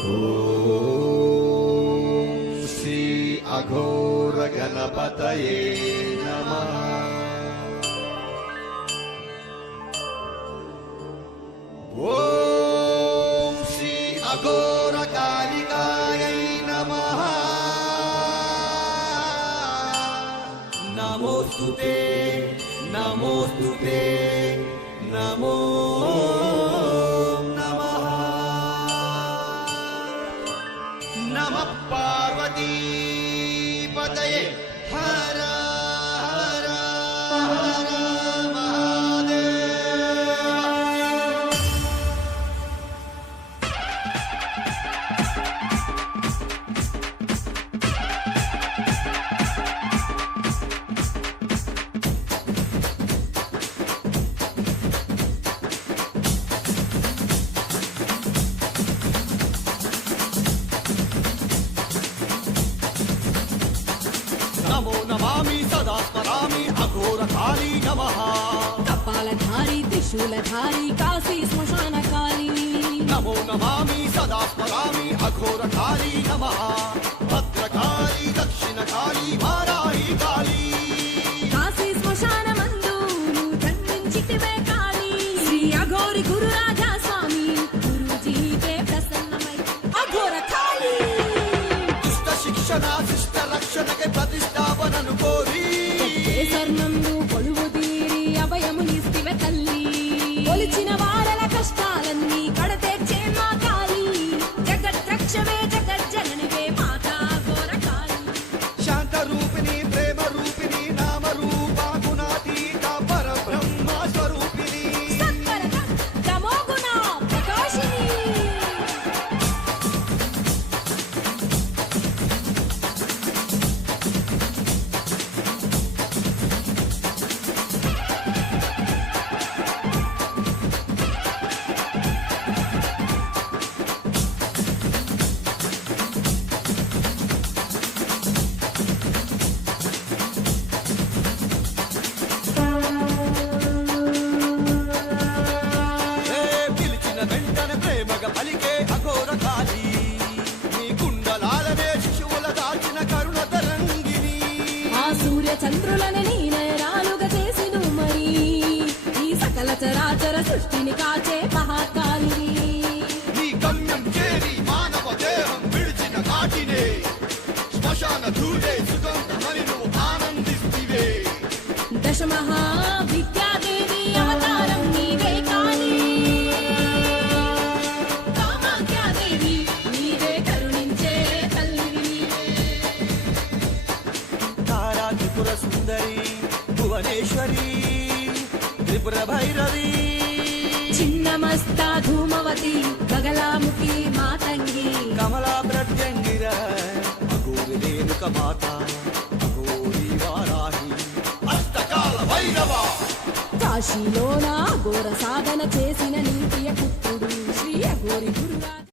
ఓం శ్రీ అఘోర గణపతయే నమః ఓం శ్రీ అఘోర కాళికాయై నమః నమోస్తుతే నమోస్తుతే నమ పార్వతీ నమో నమామి సదా స్మరామి అఘోర కాళీ నమః కపాలధారి త్రిశూలధారి కాశీ శ్మశాన కాళీ నమో నమామి సదా స్మరామి అఘోర కాళీ నమః భద్రకాళీ దక్షిణ కాళీ remember సూర్య చంద్రులని నీ నయనాలుగా చేసిను మరి. ఈ సకల చరాచర సృష్టిని కాచే మహాకాళిని నీ గమ్యం చేరి మానవ దేహం విడిచిన కాటినే. శ్మశాన ధూళే సుగంధమని నువ్వు ఆనందిస్తివే. దశ త్రిపుర సుందరి భువనేశ్వరి త్రిపుర భైరవి. చిన్నమస్తా ధూమవతి గగలాముఖి మాతంగి. కమలా ప్రత్యంగిర అఘోరి రేణుక మాత అఘోరి వారాహి. అష్టకాల భైరవ. కాశీలోన ఘోర సాధన చేసిన నీ ప్రియ పుత్రుడు శ్రీ అఘోరి గురురాజ